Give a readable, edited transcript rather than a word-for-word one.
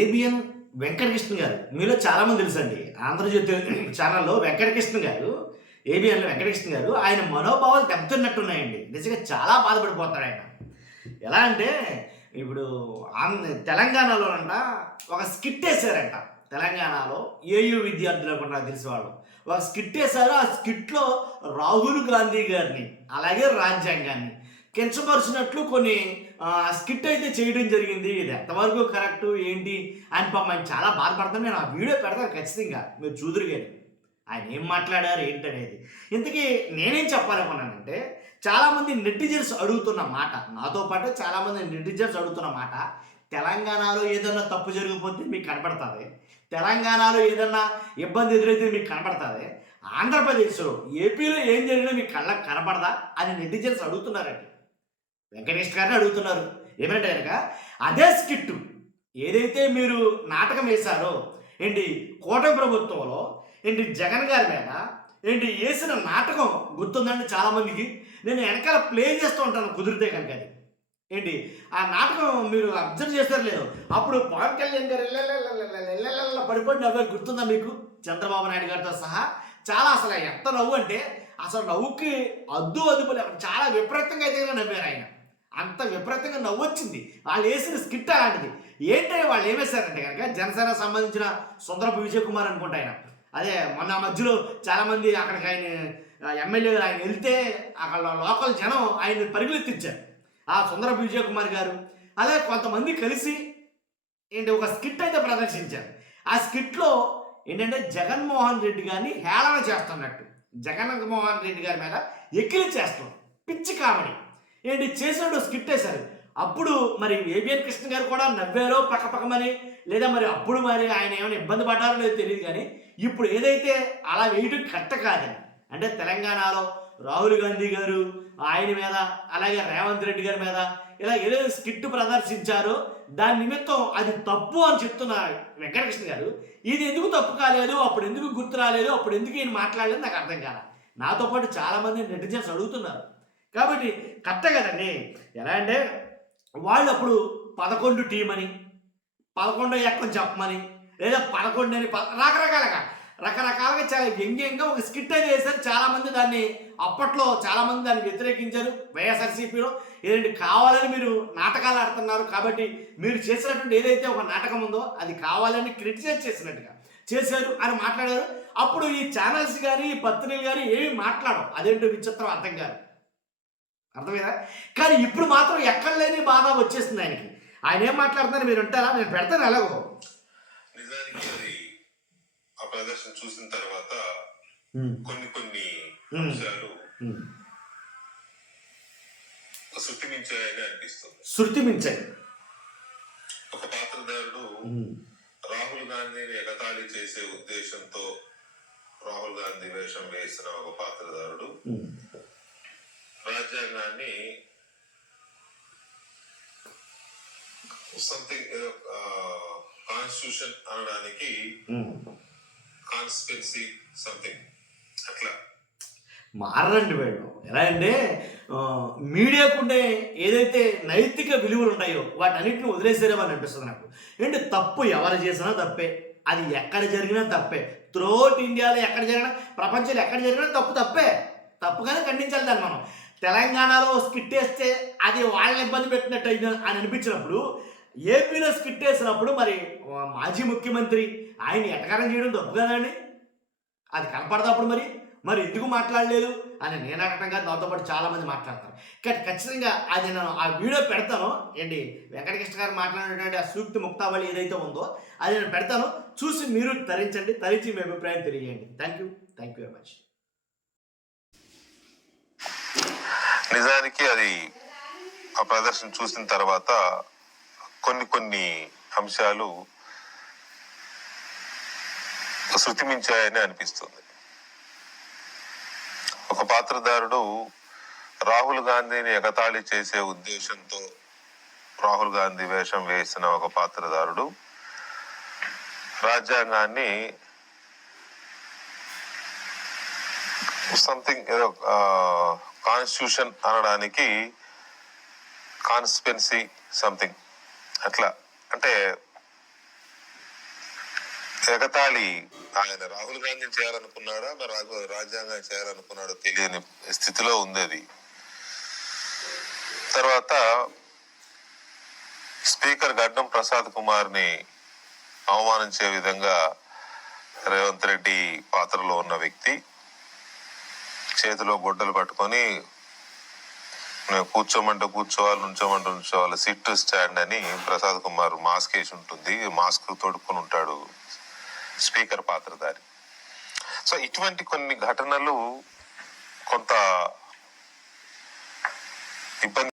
ABN Venkatakrishna గారు మీలో చాలామంది తెలుసండి. ఆంధ్రజ్యోతి ఛానల్‌లో వెంకటకృష్ణ గారు, ఏబిఎన్‌లో వెంకటకృష్ణ గారు ఆయన మనోభావాలు దెబ్బతిన్నట్టున్నాయండి. నిజంగా చాలా బాధపడిపోతాడాయన. ఎలా అంటే ఇప్పుడు తెలంగాణలోనంట ఒక స్కిట్ ఏసారంట. తెలంగాణలో ఏయూ విద్యార్థులు అనుకుంటా నాకు తెలిసి వాళ్ళు. ఒక స్కిట్ ఏసారు. ఆ స్కిట్‌లో రాహుల్ గాంధీ గారిని, అలాగే రాజ్యాంగాన్ని కించపరిచినట్లు కొన్ని స్కిట్ అయితే చేయడం జరిగింది. ఇది ఎంతవరకు కరెక్టు ఏంటి అని పాపం ఆయన చాలా బాధపడతాను. నేను ఆ వీడియో పెడతాను ఖచ్చితంగా. మీరు చూదురు గాని. ఆయన ఏం మాట్లాడారు ఏంటనేది. ఇంతకీ నేనేం చెప్పాలనుకున్నానంటే చాలామంది నెటిజన్స్ అడుగుతున్న మాట, నాతో పాటు చాలామంది నెటిజన్స్ అడుగుతున్న మాట, తెలంగాణలో ఏదన్నా తప్పు జరిగిపోతే మీకు కనపడతది. తెలంగాణలో ఏదన్నా ఇబ్బంది ఎదురైతే మీకు కనపడతది. ఆంధ్రప్రదేశ్‌లో, ఏపీలో ఏం జరిగినా మీ కళ్ళకి కనపడదా అని నెటిజన్స్ అడుగుతున్నారండి. వెంకటేష్ గారిని అడుగుతున్నారు. ఏమంటే గనక అదే స్కిట్టు ఏదైతే మీరు నాటకం వేశారో ఏంటి కూటమి ప్రభుత్వంలో ఏంటి జగన్ గారి మీద ఏంటి వేసిన నాటకం గుర్తుందండి చాలామందికి. నేను వెనకాల ప్లే చేస్తూ ఉంటాను కుదిరితే కనుక అది. ఏంటి ఆ నాటకం మీరు అబ్జర్వ్ చేస్తారో లేదో, అప్పుడు పవన్ కళ్యాణ్ గారు పడిపోయి నవ్వారు గుర్తుందా మీకు? చంద్రబాబు నాయుడు గారితో సహా చాలా అసలు ఎంత నవ్వు అంటే అసలు నవ్వుకి అదుపు లేకుండా చాలా విపరీతంగా అయితే నవ్వారు ఆయన. అంత విపరీతంగా నవ్వొచ్చింది వాళ్ళు వేసిన స్కిట్ అలాంటిది. ఏంటంటే వాళ్ళు ఏమేశారంటే కనుక జనసేన సంబంధించిన సుందరపు విజయ్ కుమార్ అనుకుంటా ఆయన. అదే మొన్న మధ్యలో చాలామంది అక్కడికి ఆయన ఎమ్మెల్యేలు ఆయన వెళ్తే అక్కడ లోకల్ జనం ఆయన పరిగెత్తిచ్చారు. ఆ సుందరపు విజయ్ కుమార్ గారు అలాగే కొంతమంది కలిసి ఏంటి ఒక స్కిట్ అయితే ప్రదర్శించారు. ఆ స్కిట్లో ఏంటంటే జగన్మోహన్ రెడ్డి గారిని హేళన చేస్తున్నట్టు, జగన్మోహన్ రెడ్డి గారి మీద ఎక్కిలి చేస్తాం, పిచ్చి కామెడీ ఏంటి చేసాడు స్కిట్ వేశారు. అప్పుడు మరి ఏబిఎన్ కృష్ణ గారు కూడా నవ్వారో పక్కపక్కమని, లేదా మరి అప్పుడు మరి ఆయన ఏమైనా ఇబ్బంది పడ్డారో లేదో తెలియదు. కానీ ఇప్పుడు ఏదైతే అలా వేయడం కరెక్ట్ కాదని, అంటే తెలంగాణలో రాహుల్ గాంధీ గారు ఆయన మీద, అలాగే రేవంత్ రెడ్డి గారి మీద ఇలా ఏదైతే స్కిట్ ప్రదర్శించారో దాని నిమిత్తం అది తప్పు అని చెప్తున్న వెంకటకృష్ణ గారు, ఇది ఎందుకు తప్పు కాలేదు, అప్పుడు ఎందుకు గుర్తు రాలేదు, అప్పుడు ఎందుకు ఈయన మాట్లాడలేదు నాకు అర్థం కాల. నాతో పాటు చాలామంది నెటిజన్స్ అడుగుతున్నారు. కాబట్టి కరెక్టే కదండి. ఎలా అంటే వాళ్ళు అప్పుడు 11 టీం అని, 11 ఎక్కని చెప్పమని, లేదా 11 అని రకరకాలుగా చాలా వ్యంగ్యంగా ఒక స్కిట్ అయితే వేశారు. చాలామంది దాన్ని అప్పట్లో చాలామంది దాన్ని వ్యతిరేకించారు. వైఎస్ఆర్సీపీలో ఏదంటే కావాలని మీరు నాటకాలు ఆడుతున్నారు కాబట్టి మీరు చేసినటువంటి ఏదైతే ఒక నాటకం ఉందో అది కావాలని క్రిటిసైజ్ చేసినట్టుగా చేశారు అని మాట్లాడారు. అప్పుడు ఈ ఛానల్స్ కానీ ఈ పత్రికలు కానీ ఏమి మాట్లాడవు. అదేంటో విచిత్రం అర్థం కాదు. అర్థమైందా? కానీ ఇప్పుడు మాత్రం ఎక్కడ లేని బాధ వచ్చేస్తుంది ఆయనకి. ఆయన ఏం మాట్లాడుతున్నారు మీరు ఉంటారా? నేను పెడతాను ఎలాగో. నిజానికి అది ఆ ప్రదర్శన చూసిన తర్వాత కొన్ని అంశాలు శృతి మించాయని అనిపిస్తుంది. శృతి మించాయి. ఒక పాత్రధారుడు రాహుల్ గాంధీని ఎగతాళి చేసే ఉద్దేశంతో రాహుల్ గాంధీ వేషం వేసిన ఒక పాత్రధారుడు రాజ్యాంగాన్ని సంథింగ్ కాన్స్టిట్యూషన్ అనడానికి కాన్స్పిరసీ సంథింగ్ అట్లా మారండి వీళ్ళు. ఎలా అంటే మీడియాకుండే ఏదైతే నైతిక విలువలు ఉంటాయో వాటన్నిటిని వదిలేసారేమని అనిపిస్తుంది నాకు. ఏంటి తప్పు ఎవరు చేసినా తప్పే, అది ఎక్కడ జరిగినా తప్పే. త్రూఅవుట్ ఇండియాలో ఎక్కడ జరిగినా, ప్రపంచంలో ఎక్కడ జరిగినా తప్పే. తప్పుగానే ఖండించాలి దాన్ని మనం. తెలంగాణలో స్కిట్ వేస్తే అది వాళ్ళని ఇబ్బంది పెట్టినట్టు అని అనిపించినప్పుడు, ఏపీలో స్కిట్ వేసినప్పుడు మరి మాజీ ముఖ్యమంత్రి ఆయన ఎటకారం చేయడం తప్పు కదండి. అది కనపడదప్పుడు మరి ఎందుకు మాట్లాడలేదు అని నేను అడగటం కాదు, నాతో పాటు చాలామంది మాట్లాడతారు. కానీ ఖచ్చితంగా అది నేను ఆ వీడియో పెడతాను. ఏంటి వెంకటకృష్ణ గారు మాట్లాడినటువంటి ఆ సూక్తి ముక్తావళి ఏదైతే ఉందో అది నేను పెడతాను. చూసి మీరు తరించి మీ అభిప్రాయం తెలియజేయండి. Thank you very much. నిజానికి అది ఆ ప్రదర్శన చూసిన తర్వాత కొన్ని అంశాలు శృతి మించాయని అనిపిస్తుంది. ఒక పాత్రధారుడు రాహుల్ గాంధీని ఎగతాళి చేసే ఉద్దేశంతో రాహుల్ గాంధీ వేషం వేసిన ఒక పాత్రధారుడు రాజ్యాంగాన్ని సంథింగ్ ఏదో కాన్స్టిట్యూషన్ అనడానికి కాన్స్పిరసీ సంథింగ్ అట్లా అంటే ఎగతాళి ఆయన రాహుల్ గాంధీ చేయాలనుకున్నాడా మరి రాజ్యాంగం చేయాలనుకున్నాడో తెలియని స్థితిలో ఉంది అది. తర్వాత స్పీకర్ గడ్డం ప్రసాద్ కుమార్ ని అవమానించే విధంగా రేవంత్ రెడ్డి పాత్రలో ఉన్న వ్యక్తి చేతిలో గొడ్డలు పట్టుకొని కూర్చోమంటే కూర్చోవాలి, నుంచోమంటే నుంచోవాలి, సిట్ స్టాండ్ అని ప్రసాద్ కుమార్ మాస్క్ వేసి ఉంటుంది, మాస్క్ తొడుక్కుని ఉంటాడు స్పీకర్ పాత్రధారి. సో ఇటువంటి కొన్ని ఘటనలు కొంత ఇబ్బంది